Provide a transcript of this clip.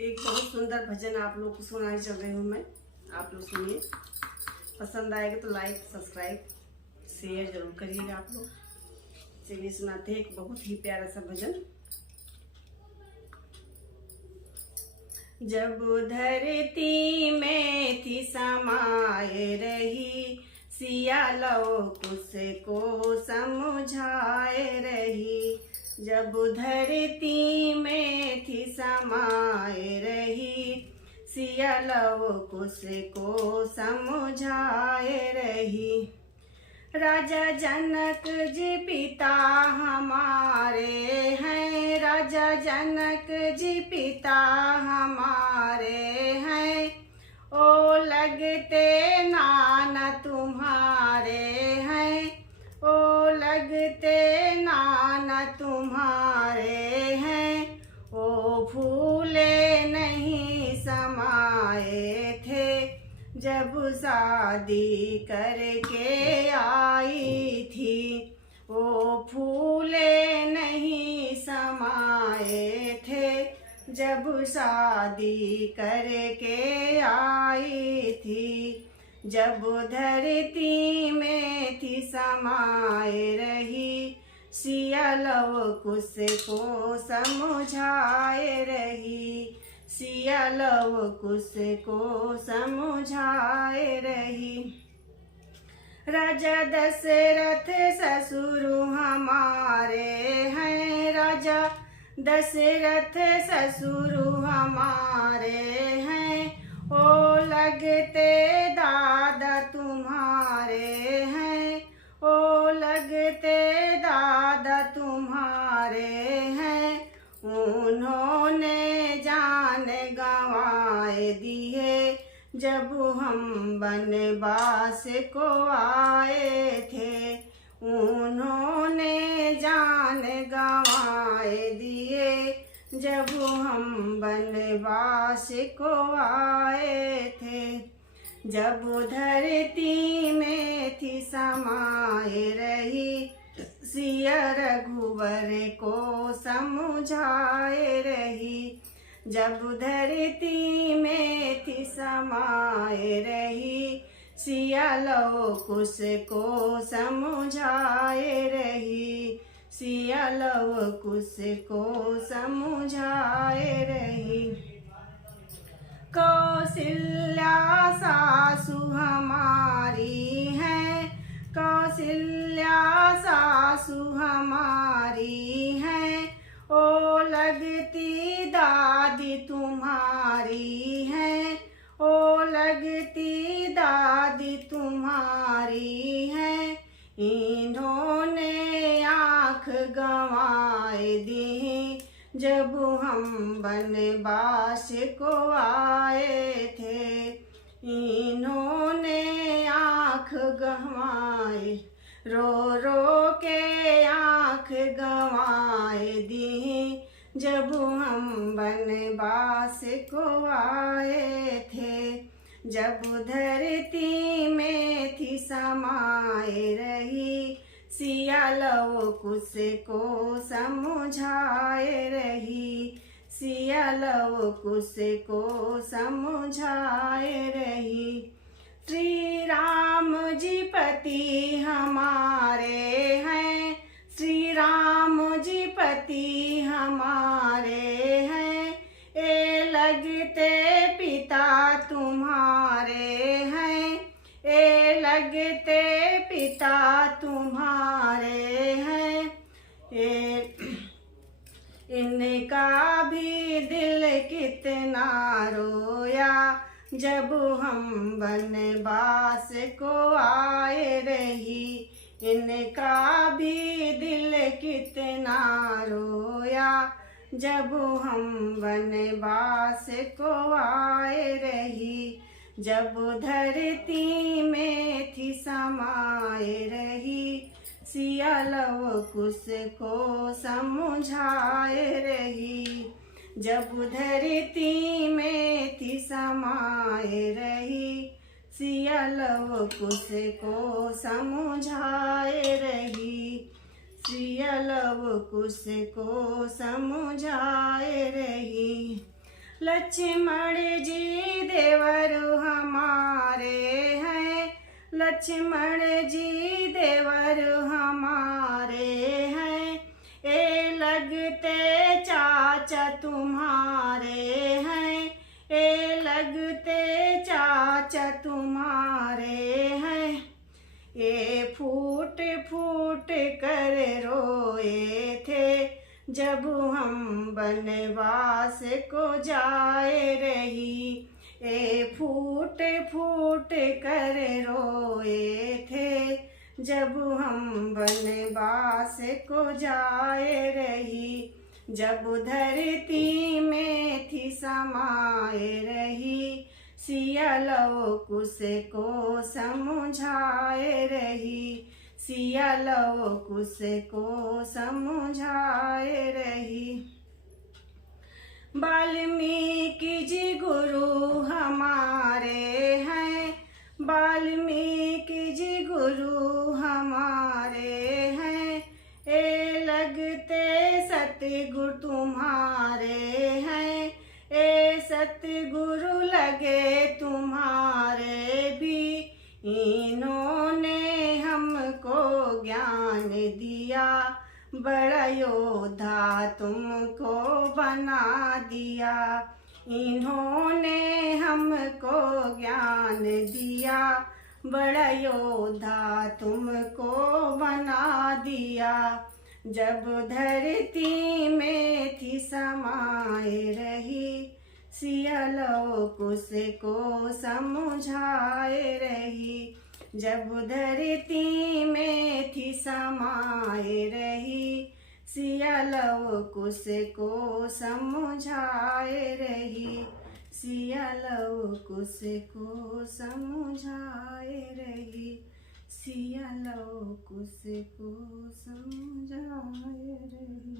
एक बहुत सुंदर भजन आप लोग को सुनाने चल रही हूँ मैं। आप लोग सुनिए, पसंद आएगा तो लाइक सब्सक्राइब शेयर जरूर करिएगा आप लोग। चलिए सुनाते हैं एक बहुत ही प्यारा सा भजन। जब धरती में थी समाये रही, सिया लवकुश को समझाए रही। जब धरती में थी समाये रही, सिया लवकुश को समझाए रही। राजा जनक जी पिता हमारे हैं, राजा जनक जी पिता हमारे हैं। ओ लगते नाना तुम्हारे हैं, ओ लगते नाना तुम्हारे हैं। ओ भूले नहीं समाये थे, जब शादी करके आई थी। वो फूले नहीं समाये थे, जब शादी करके आई थी। जब धरती में थी समाये रही, सिया लवकुश को समझाए रही, सिया लवकुश को समझाए रही। राजा दशरथ ससुर हमारे हैं, राजा दशरथ ससुर हमारे हैं। ओ लगते दादा तुम्हारे हैं, ओ लगते दादा तुम्हारे हैं। उन्होंने जान गंवाए दिए, जब हम वनवास को आए थे। उन्होंने जान गंवाए दिए, जब हम वनवास को आए थे। जब धरती में थी समाये रही, सिया रघुवर को समझाए रही। जब धरती में थी समाये रही, सिया लवकुश को समझाए रही, सिया लवकुश को समझाए रही। कौशल्या सासु हमारी हैं, कौशल्या सासु हमारी हैं। ओ लगती दादी तुम्हारी हैं, ओ लगती दादी तुम्हारी हैं। इन्होंने आँख गंवाए दी, जब हम वनवास को आए थे। इन्होंने आँख गंवाए, रो रो के आँख गंवाए दी, जब हम वनवास को आए थे। जब धरती में थी समाये रही, सिया लवकुश को समझाए रही, सिया लवकुश को समझाए रही। श्री राम जी पति हमारे हैं, श्री राम जी पति हमारे हैं। ए लगते पिता तुम्हारे हैं, ए लगते पिता तुम्हारे हैं। इनका भी दिल कितना रोया, जब हम वनवास को आए रही। इनका भी दिल कितना रोया, जब हम वनवास को आए रही। जब धरती में थी समाये रही, सिया लवकुश को समझाए रही। जब धरती में थी समाये रही, सिया लवकुश को समझाए रही, सिया लवकुश को समझाए रही। लक्ष्मण जी देवर हमारे हैं, लक्ष्मण जी देवर हमारे हैं, ए लगते चाचा तुम्हारे हैं, ए लगते चाचा तुम्हारे हैं। ये फूट फूट कर रोए थे जब हम वनवास को जाए रही, ए फूट फूट कर रोए थे जब हम वनवास को जाए रही। जब धरती में थी समाए रही, सिया लव कुश को समझाए रही, सिया लव कुश को समझाए रही। वाल्मीकि जी गुरु हमारे हैं, वाल्मीकि जी गुरु हमारे हैं, ए लगते सतगुरु तुम्हारे हैं, ए सतगुरु लगे तुम्हारे भी। इन्होंने हमको ज्ञान दिया, बड़ा योद्धा तुमको बना दिया। इन्होंने हमको ज्ञान दिया, बड़ा योद्धा तुमको बना दिया। जब धरती में थी समाए रही, सिया लव कुश को समझाए रही। जब धरती में थी समाए रही, सिया लव कुश को समझाए रही, सिया लव कुश को समझाए रही, सिया लव कुश को समझाए रही।